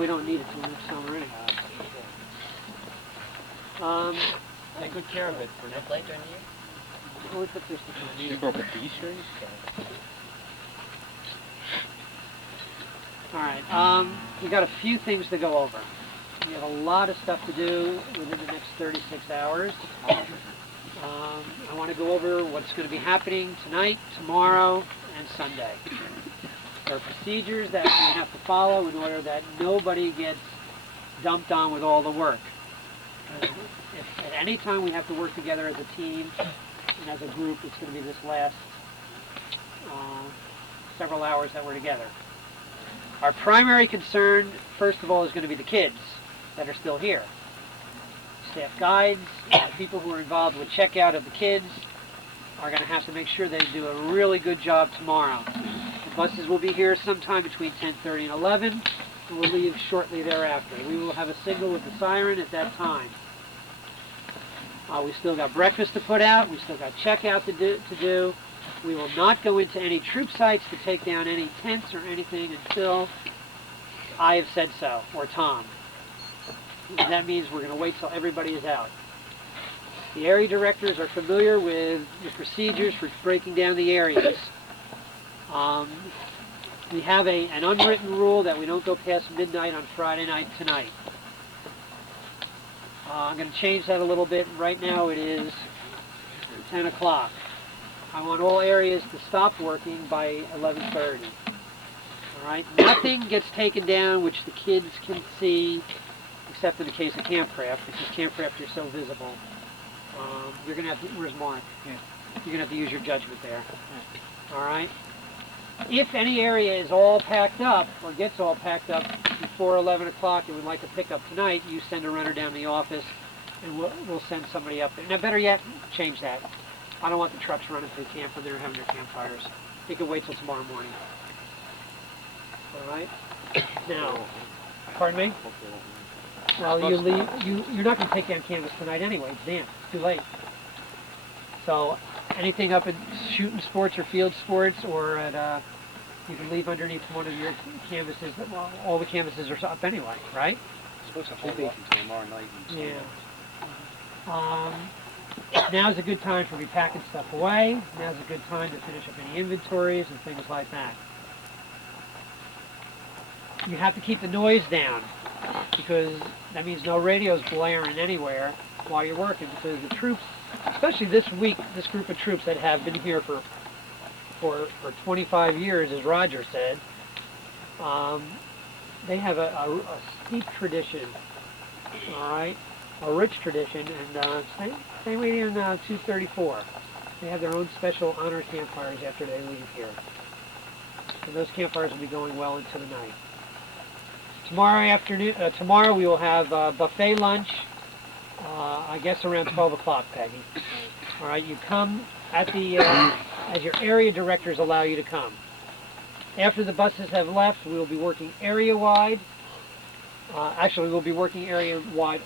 we don't need it till next summer anyhow. Take good care of it for next Play during the year? We put this to You broke a D-string? All right, we got a few things to go over. We have a lot of stuff to do within the next 36 hours. I want to go over what's going to be happening tonight, tomorrow, and Sunday. There are procedures that we have to follow in order that nobody gets dumped on with all the work. If at any time we have to work together as a team and as a group, it's going to be this last several hours that we're together. Our primary concern, first of all, is going to be the kids that are still here. Staff guides, people who are involved with checkout of the kids are going to have to make sure they do a really good job tomorrow. The buses will be here sometime between 10:30 and 11, and we'll leave shortly thereafter. We will have a signal with the siren at that time. We still got breakfast to put out. We still got checkout to do. We will not go into any troop sites to take down any tents or anything until I have said so, or Tom. And that means we're going to wait till everybody is out. The area directors are familiar with the procedures for breaking down the areas. We have an unwritten rule that we don't go past midnight on Friday night tonight. I'm going to change that a little bit. Right now it is 10 o'clock. I want all areas to stop working by 11:30. All right? Nothing gets taken down which the kids can see, except in the case of Campcraft, because Campcraft are so visible. You're going to have to, where's Mark? Yeah. You're going to have to use your judgment there. Yeah. All right? If any area is all packed up, or gets all packed up before 11 o'clock and would like to pick up tonight, you send a runner down to the office, and we'll send somebody up there. Now, better yet, change that. I don't want the trucks running through camp when they're having their campfires. They can wait till tomorrow morning. All right? Now, pardon me? Well, you're not going to take down canvas tonight anyway. It's damp. It's too late. So anything up in shooting sports or field sports, or at you can leave underneath one of your canvases. Well, all the canvases are up anyway, right? It's supposed to hold off until tomorrow night. Yeah. Now's a good time to be packing stuff away. Now's a good time to finish up any inventories and things like that. You have to keep the noise down, because that means no radios blaring anywhere while you're working, because the troops, especially this week, this group of troops that have been here for 25 years, as Roger said, they have a steep tradition, all right, a rich tradition, and same way in 234. They have their own special honor campfires after they leave here. And those campfires will be going well into the night. Tomorrow we will have buffet lunch, I guess around 12 o'clock, Peggy. All right, you come at the, as your area directors allow you to come. After the buses have left, we will be working area-wide. Actually, we'll be working area-wide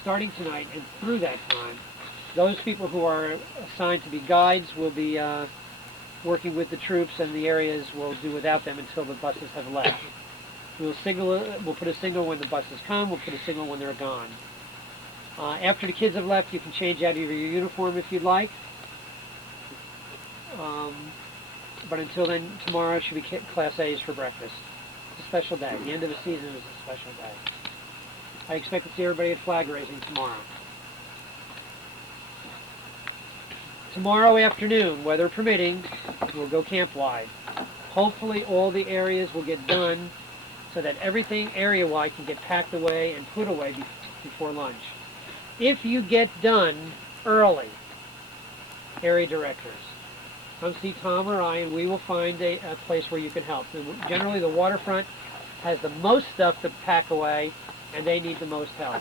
starting tonight and through that time. Those people who are assigned to be guides will be working with the troops, and the areas will do without them until the buses have left. We'll put a signal when the buses come, we'll put a signal when they're gone. After the kids have left, you can change out of your uniform if you'd like. But until then, tomorrow should be Class A's for breakfast. It's a special day. The end of the season is a special day. I expect to see everybody at flag raising tomorrow. Tomorrow afternoon, weather permitting, we'll go camp-wide. Hopefully all the areas will get done so that everything area-wide can get packed away and put away before lunch. If you get done early, area directors, come see Tom or I, and we will find a place where you can help. Generally, the waterfront has the most stuff to pack away, and they need the most help.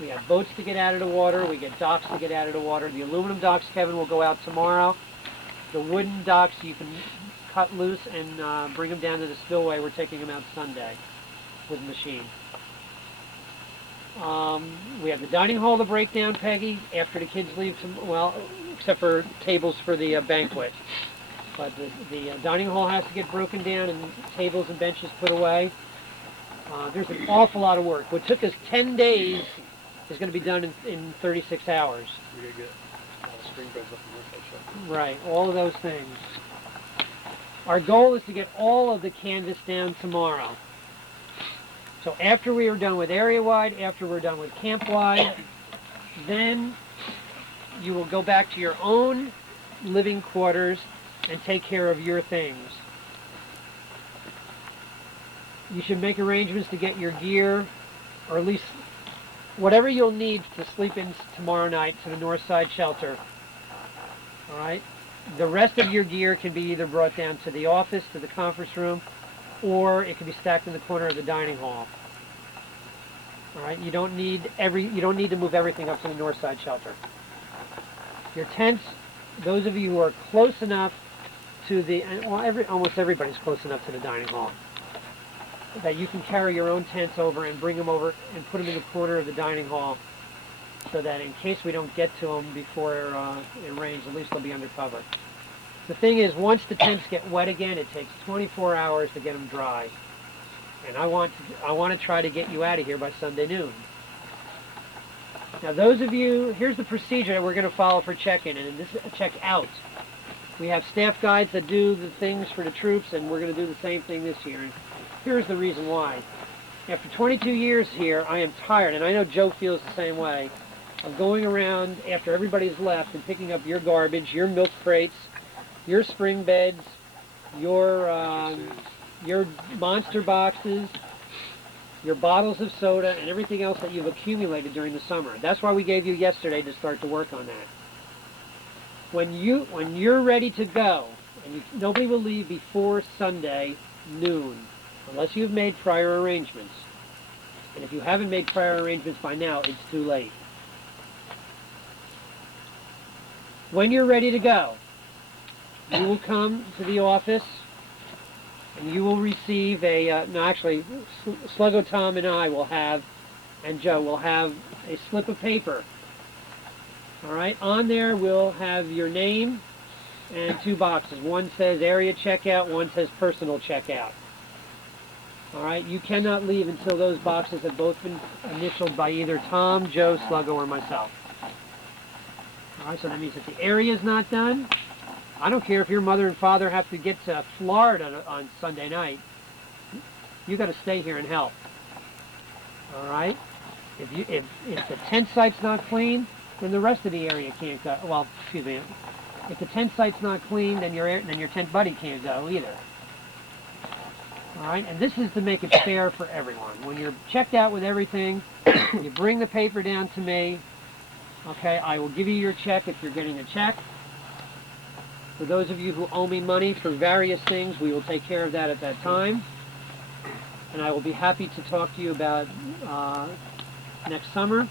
We have boats to get out of the water. We get docks to get out of the water. The aluminum docks, Kevin, will go out tomorrow. The wooden docks, you can cut loose and bring them down to the spillway. We're taking them out Sunday with a machine. We have the dining hall to break down, Peggy, after the kids leave, well, except for tables for the banquet. But the dining hall has to get broken down and tables and benches put away. There's an awful lot of work. What took us 10 days is going to be done in 36 hours. We gotta get all the spring beds up in Northside Shelter. Right, all of those things. Our goal is to get all of the canvas down tomorrow. So after we are done with area-wide, after we're done with camp-wide, then you will go back to your own living quarters and take care of your things. You should make arrangements to get your gear, or at least whatever you'll need to sleep in tomorrow night to the Northside Shelter. All right? The rest of your gear can be either brought down to the office, to the conference room, or it can be stacked in the corner of the dining hall. All right? You don't need to move everything up to the Northside Shelter. Your tents, those of you who are close enough to almost everybody's close enough to the dining hall, that you can carry your own tents over and bring them over and put them in the corner of the dining hall, so that in case we don't get to them before it rains, at least they'll be under cover. The thing is, once the tents get wet again, it takes 24 hours to get them dry. And I want to try to get you out of here by Sunday noon. Now those of you, here's the procedure that we're going to follow for check-in and this check-out. We have staff guides that do the things for the troops, and we're going to do the same thing this year. And here's the reason why. After 22 years here, I am tired, and I know Joe feels the same way, of going around after everybody's left and picking up your garbage, your milk crates, your spring beds, your monster boxes, your bottles of soda, and everything else that you've accumulated during the summer. That's why we gave you yesterday to start to work on that. When you're ready to go, and nobody will leave before Sunday noon, unless you've made prior arrangements. And if you haven't made prior arrangements by now, it's too late. When you're ready to go, you will come to the office and you will receive Sluggo Tom and I will have, and Joe will have a slip of paper. All right, on there we'll have your name and two boxes. One says area checkout, one says personal checkout. All right, you cannot leave until those boxes have both been initialed by either Tom, Joe, Sluggo, or myself. All right, so that means if the area is not done, I don't care if your mother and father have to get to Florida on Sunday night. Got to stay here and help. All right. If the tent site's not clean, then the rest of the area can't go. Well, excuse me. If the tent site's not clean, then your tent buddy can't go either. All right. And this is to make it fair for everyone. When you're checked out with everything, you bring the paper down to me. Okay. I will give you your check if you're getting a check. For those of you who owe me money for various things, we will take care of that at that time. And I will be happy to talk to you about next summer.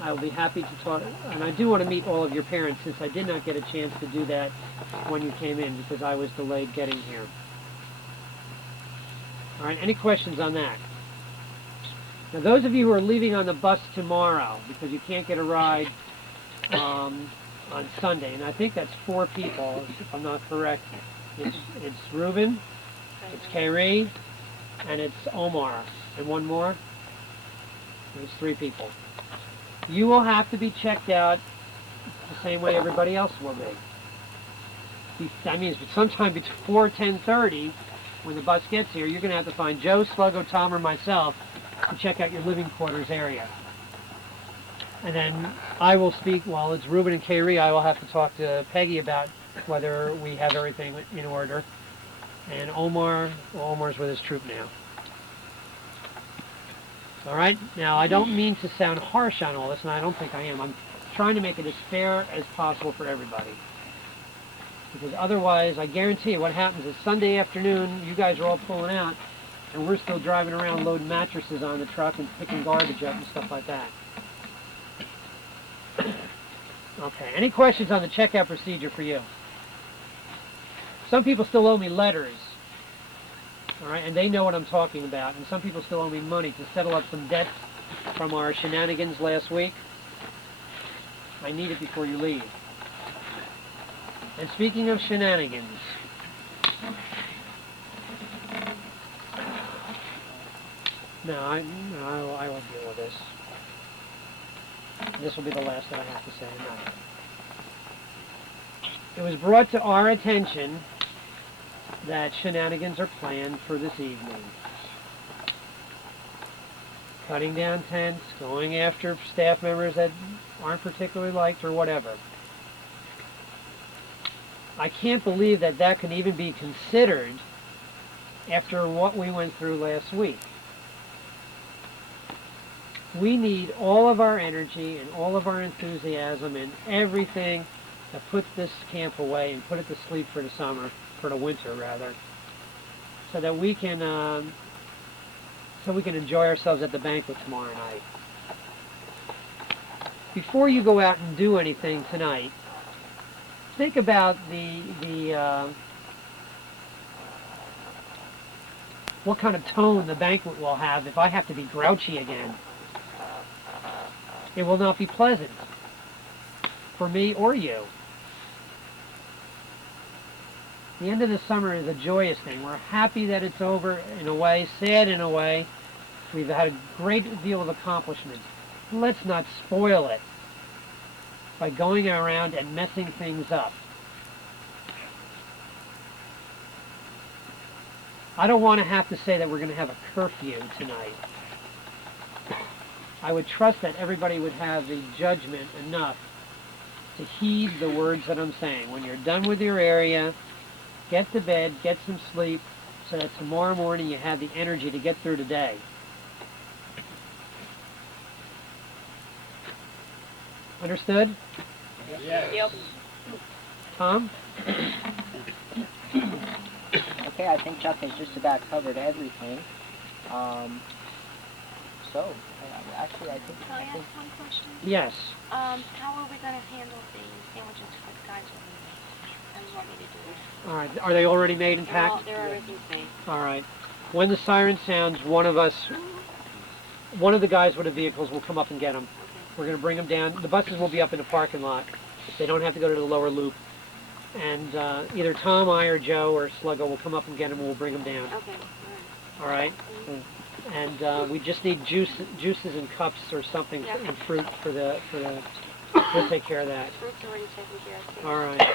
I will be happy to talk, and I do want to meet all of your parents, since I did not get a chance to do that when you came in because I was delayed getting here. All right, any questions on that? Now those of you who are leaving on the bus tomorrow because you can't get a ride on Sunday, and I think that's 4 people, if I'm not correct. It's Reuben, it's Kairi, and it's Omar, and one more. There's 3 people. You will have to be checked out the same way everybody else will be. That means sometime before 10:30, when the bus gets here, you're going to have to find Joe, Sluggo, Tom, or myself to check out your living quarters area. And then I will speak, while it's Reuben and Kairi, I will have to talk to Peggy about whether we have everything in order. And Omar's with his troop now. All right, now I don't mean to sound harsh on all this, and I don't think I am. I'm trying to make it as fair as possible for everybody. Because otherwise, I guarantee you what happens is Sunday afternoon, you guys are all pulling out, and we're still driving around loading mattresses on the truck and picking garbage up and stuff like that. Okay, any questions on the checkout procedure for you? Some people still owe me letters, all right, and they know what I'm talking about, and some people still owe me money to settle up some debts from our shenanigans last week. I need it before you leave. And speaking of shenanigans, No, I will deal with this. This will be the last that I have to say tonight. It was brought to our attention that shenanigans are planned for this evening. Cutting down tents, going after staff members that aren't particularly liked or whatever. I can't believe that that can even be considered after what we went through last week. We need all of our energy and all of our enthusiasm and everything to put this camp away and put it to sleep for the summer, for the winter rather, so that we can enjoy ourselves at the banquet tomorrow night. Before you go out and do anything tonight, think about what kind of tone the banquet will have if I have to be grouchy again. It will not be pleasant for me or you. The end of the summer is a joyous thing. We're happy that it's over in a way, sad in a way. We've had a great deal of accomplishments. Let's not spoil it by going around and messing things up. I don't want to have to say that we're going to have a curfew tonight. I would trust that everybody would have the judgment enough to heed the words that I'm saying. When you're done with your area, get to bed, get some sleep, so that tomorrow morning you have the energy to get through the day. Understood? Yes. Yep. Tom? Okay, I think Chuck has just about covered everything. Actually, I think... Can I ask one question? Yes. How are we going to handle the sandwiches for the guys when we make? How do you want me to do it? All right. Are they already made and packed? They're already made. All right. When the siren sounds, one of the guys with the vehicles will come up and get them. Okay. We're going to bring them down. The buses will be up in the parking lot. They don't have to go to the lower loop. And either Tom, I, or Joe, or Sluggo will come up and get them, and we'll bring them down. Okay. All right? And we just need juices and cups or something Yeah. and fruit for the. We'll take care of that. Fruit's already taken care of. All right.